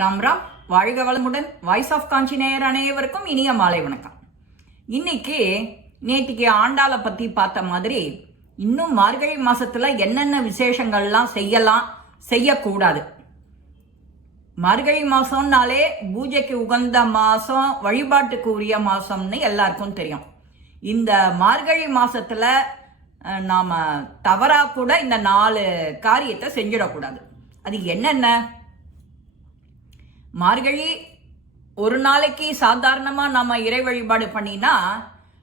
ராம் ராம், வாழ்க வளமுடன். Voice of காஞ்சி நேயர் அனைவருக்கும் இனிய மாலை வணக்கம். இன்னைக்கு நேற்றுக்கு ஆண்டாளை பற்றி பார்த்த மாதிரி இன்னும் மார்கழி மாசத்துல என்னென்ன விசேஷங்கள்லாம் செய்யலாம் செய்யக்கூடாது. மார்கழி மாசம்னாலே பூஜைக்கு உகந்த மாசம், வழிபாட்டுக்கு உரிய மாசம்னு எல்லாருக்கும் தெரியும். இந்த மார்கழி மாசத்துல நாம தவறா கூட இந்த 4 காரியத்தை செஞ்சிடக்கூடாது. அது என்னென்ன? மார்கழி ஒரு நாளைக்கு சாதாரணமாக நம்ம இறை வழிபாடு பண்ணினா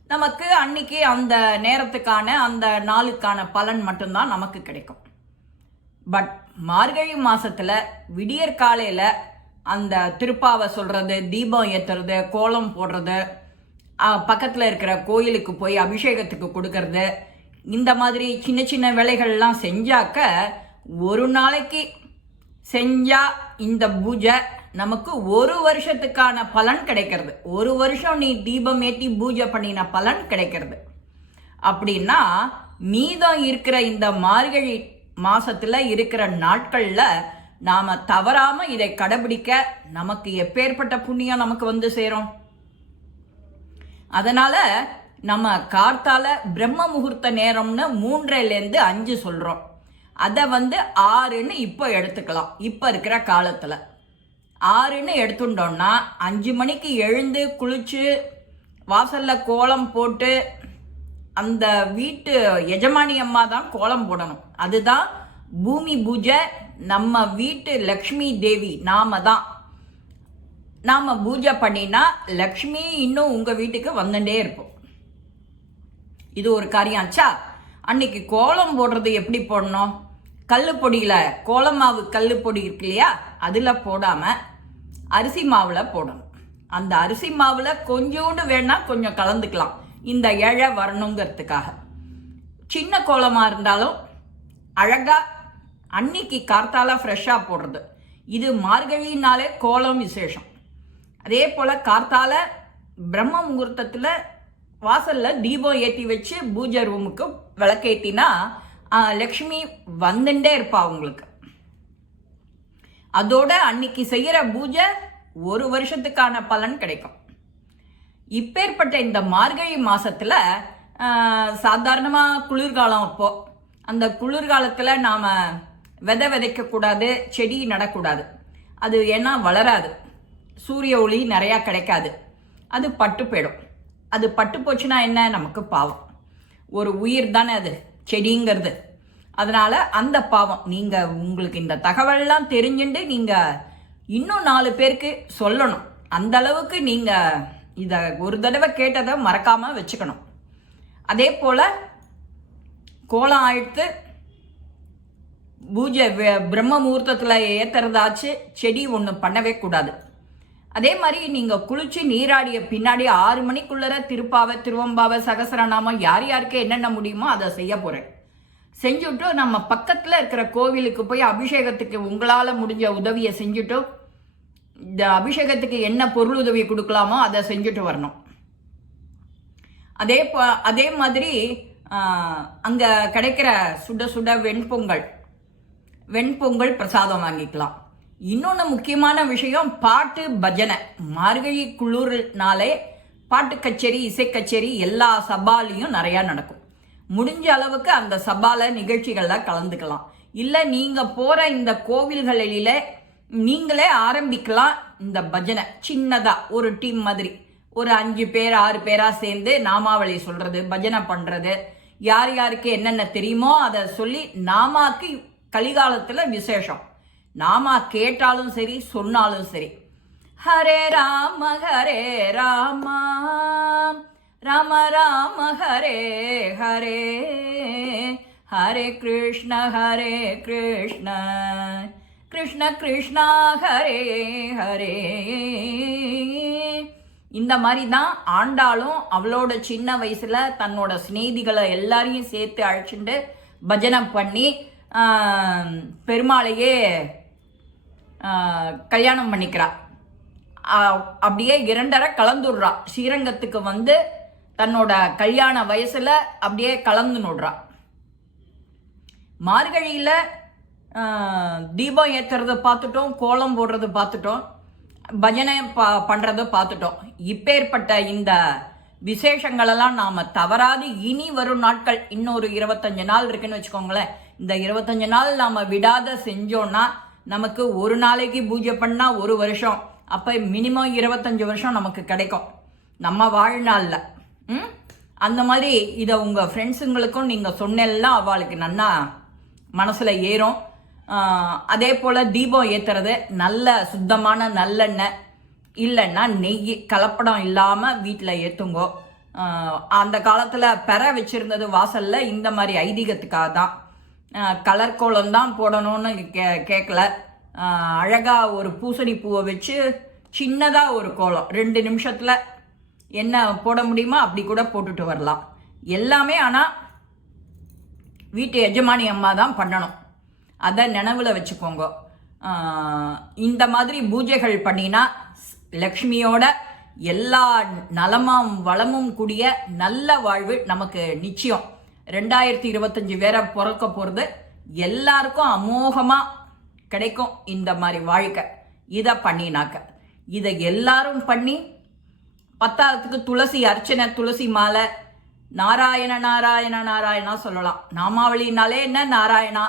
நமக்கு அன்னைக்கு அந்த நேரத்துக்கான அந்த நாளுக்கான பலன் மட்டும்தான் நமக்கு கிடைக்கும். பட் மார்கழி மாசத்துல விடியற் காலையில அந்த திருப்பாவை சொல்றது, தீபம் ஏற்றுறது, கோலம் போடுறது, பக்கத்தில் இருக்கிற கோயிலுக்கு போய் அபிஷேகத்துக்கு கொடுக்கறது, இந்த மாதிரி சின்ன சின்ன வேலைகள்லாம் செஞ்சாக்க ஒரு நாளைக்கு செஞ்சா இந்த பூஜை நமக்கு ஒரு வருஷத்துக்கான பலன் கிடைக்கிறது. ஒரு வருஷம் நீ தீபம் ஏற்றி பூஜை பண்ணின பலன் கிடைக்கிறது. அப்படின்னா மீதம் இருக்கிற இந்த மார்கழி மாசத்துல இருக்கிற நாட்கள்ல நாம தவறாம இதை கடைபிடிக்க நமக்கு எப்பேற்பட்ட புண்ணியம் நமக்கு வந்து சேரும். அதனால நம்ம கார்த்தால பிரம்ம முகூர்த்த நேரம்னு 3லேருந்து 5 சொல்றோம். அதை 6ன்னு இப்போ எடுத்துக்கலாம். இப்போ இருக்கிற காலத்துல 6ன்னு எடுத்துட்டோம்னா 5 மணிக்கு எழுந்து குளிச்சு வாசல்ல கோலம் போட்டு, அந்த வீட்டு எஜமானி அம்மா தான் கோலம் போடணும். அதுதான் பூமி பூஜை. நம்ம வீட்டு லக்ஷ்மி தேவி நாம பூஜை பண்ணினா லக்ஷ்மி இன்னும் உங்க வீட்டுக்கு வந்துட்டே இருப்போம். இது ஒரு காரியம் ஆச்சா. அன்னைக்கு கோலம் போடுறது எப்படி போடணும்? கல்லுப்பொடியில, கோலமாவு கல்லுப்பொடி இருக்கு இல்லையா, அதுல போடாம அரிசி மாவுல போடணும். அந்த அரிசி மாவுல கொஞ்சோண்டு வேணா கொஞ்சம் கலந்துக்கலாம், இந்த இழை வரணுங்கிறதுக்காக. சின்ன கோலமா இருந்தாலும் அழகா அன்னைக்கு கார்த்தால ஃப்ரெஷ்ஷா போடுறது. இது மார்கழினாலே கோலம் விசேஷம். அதே போல கார்த்தால பிரம்ம முகூர்த்தத்துல வாசல்ல தீபம் ஏற்றி வச்சு பூஜை ரூமுக்கு விளக்கேற்றினா லக்ஷ்மி வந்துட்டே இருப்பா உங்களுக்கு. அதோட அன்னைக்கு செய்யற பூஜை ஒரு வருஷத்துக்கான பலன் கிடைக்கும். இப்பேற்பட்ட இந்த மார்கழி மாசத்துல சாதாரணமா குளிர்காலம், அப்போ அந்த குளிர்காலத்துல நாம விதைக்க கூடாது, செடி நடக்கூடாது. அது ஏன்னா வளராது, சூரிய ஒளி நிறையா கிடைக்காது, அது பட்டு போயிடும். அது பட்டு போச்சுன்னா என்ன, நமக்கு பாவம். ஒரு உயிர் தானே அது செடிங்கிறது. அதனால அந்த பாவம். நீங்க உங்களுக்கு இந்த தகவல்லாம் தெரிஞ்சுட்டு நீங்க இன்னும் 4 பேருக்கு சொல்லணும். அந்த அளவுக்கு நீங்க இத ஒரு தடவை கேட்டதை மறக்காம வச்சுக்கணும். அதே போல கோலம் ஆயிடுத்து, பூஜை பிரம்ம முகூர்த்தத்துல ஏத்துறதாச்சு, செடி ஒன்று பண்ணவே கூடாது. அதே மாதிரி நீங்க குளிச்சு நீராடிய பின்னாடி 6 மணிக்குள்ளர திருப்பாவை, திருவம்பாவை, சகசரநாமம் யார் யாருக்கு என்னென்ன முடியுமோ அதை செய்ய போறேன். செஞ்சுட்டு நம்ம பக்கத்துல இருக்கிற கோவிலுக்கு போய் அபிஷேகத்துக்கு உங்களால முடிஞ்ச உதவியை செஞ்சுட்டு, இந்த அபிஷேகத்துக்கு என்ன பொருள் உதவி கொடுக்கலாமோ அதை செஞ்சுட்டு வரணும். அதே மாதிரி அங்க கிடைக்கிற சுட சுட வெண்பொங்கல் பிரசாதம் வாங்கிக்கலாம். இன்னொன்று முக்கியமான விஷயம், பாட்டு பஜனை. மார்கழி குளிர்னாலே பாட்டு கச்சேரி, இசை கச்சேரி எல்லா சபாலையும் நிறையா நடக்கும். முடிஞ்ச அளவுக்கு அந்த சபால நிகழ்ச்சிகளில் கலந்துக்கலாம். இல்லை நீங்கள் போகிற இந்த கோவில்களில நீங்களே ஆரம்பிக்கலாம் இந்த பஜனை. சின்னதாக ஒரு டீம் மாதிரி ஒரு 5 பேர் 6 பேராக சேர்ந்து நாமாவளி சொல்கிறது, பஜனை பண்ணுறது, யார் யாருக்கு என்னென்ன தெரியுமோ அதை சொல்லி. நாமாக்கு கலிகாலத்தில் விசேஷம். நாம கேட்டாலும் சரி, சொன்னாலும் சரி. ஹரே ராம ஹரே ராம, ராம ராம ஹரே ஹரே, ஹரே கிருஷ்ண கிருஷ்ண, கிருஷ்ண கிருஷ்ணா ஹரே ஹரே. இந்த மாதிரி தான் ஆண்டாளும் அவளோட சின்ன வயசுல தன்னோட சிநேகிதிகளை எல்லாரையும் சேர்த்து அழைச்சிட்டு பஜனை பண்ணி பெருமாளையே கல்யாணம் பண்ணிக்கிறா. அப்படியே 2.5 கலந்துடுறா. ஸ்ரீரங்கத்துக்கு தன்னோட கல்யாண வயசுல அப்படியே கலந்து நோடுறா. மார்கழியில தீபம் ஏற்றுறதை பார்த்துட்டோம், கோலம் போடுறது பார்த்துட்டோம், பஜனை பண்ணுறதை பார்த்துட்டோம். இப்பேற்பட்ட இந்த விசேஷங்களெல்லாம் நாம் தவறாது இனி வரும் நாட்கள், இன்னொரு 25 நாள் இருக்குன்னு வச்சுக்கோங்களேன், இந்த 25 நாள் நாம் விடாத செஞ்சோன்னா நமக்கு ஒரு நாளைக்கு பூஜை பண்ணால் ஒரு வருஷம், அப்போ மினிமம் 25 வருஷம் நமக்கு கிடைக்கும் நம்ம வாழ்நாளில். அந்த மாதிரி இதை உங்கள் ஃப்ரெண்ட்ஸுங்களுக்கும் நீங்கள் சொன்னெல்லாம் அவளுக்கு நன்னா மனசில் ஏறும். அதே போல் தீபம் ஏற்றுறது நல்ல சுத்தமான நல்லெண்ணெய் இல்லைன்னா நெய் கலப்படம் இல்லாமல் வீட்டில் ஏற்றுங்கோ. அந்த காலத்தில் பெற வச்சுருந்தது வாசலில் இந்த மாதிரி ஐதீகத்துக்காக தான். கலர் கோலம் தான் போடணும்னு கேட்கல. அழகாக ஒரு பூசணி பூவை வச்சு சின்னதாக ஒரு கோலம் 2 நிமிஷத்தில் என்ன போட முடியுமோ அப்படி கூட போட்டுட்டு வரலாம் எல்லாமே. ஆனால் வீட்டு எஜமானி அம்மா தான் பண்ணணும், அதை நினைவில் வச்சுக்கோங்க. இந்த மாதிரி பூஜைகள் பண்ணினா லக்ஷ்மியோட எல்லா நலமும் வளமும் கூடிய நல்ல வாழ்வு நமக்கு நிச்சயம். 2025 வேற பிறக்க போகிறது, எல்லாருக்கும் அமோகமாக கிடைக்கும் இந்த மாதிரி வாழ்க்கை. இதை பண்ணினாக்க இதை எல்லாரும் பண்ணி பத்தாவதுக்கு துளசி அர்ச்சனை, துளசி மாலை, நாராயண நாராயண நாராயணா சொல்லலாம். நாமாவளினாலே என்ன நாராயணா,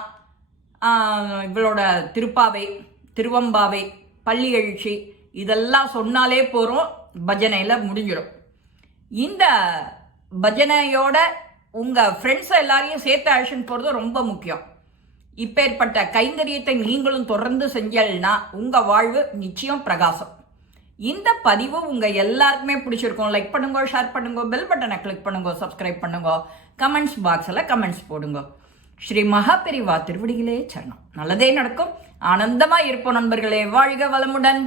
இவளோட திருப்பாவை, திருவம்பாவை, பள்ளி எழுச்சி இதெல்லாம் சொன்னாலே போகிறோம், பஜனையில் முடிஞ்சிடும். இந்த பஜனையோட உங்கள் ஃப்ரெண்ட்ஸை எல்லாரையும் சேர்த்து அழைச்சின்னு போகிறது ரொம்ப முக்கியம். இப்பேற்பட்ட கைங்கரியத்தை நீங்களும் தொடர்ந்து செஞ்சல்னா உங்கள் வாழ்வு நிச்சயம் பிரகாசம். இந்த பதிவு உங்கள் எல்லாருக்குமே பிடிச்சிருக்கும். லைக் பண்ணுங்க, ஷேர் பண்ணுங்க, பெல் பட்டனை கிளிக் பண்ணுங்க, சப்ஸ்கிரைப் பண்ணுங்க, கமெண்ட்ஸ் பாக்ஸில் கமெண்ட்ஸ் போடுங்க. ஸ்ரீ மகாபெரிவா திருவடிகளே சரணம். நல்லதே நடக்கும். ஆனந்தமாக இருப்போம் நண்பர்களே. வாழ்க வளமுடன்.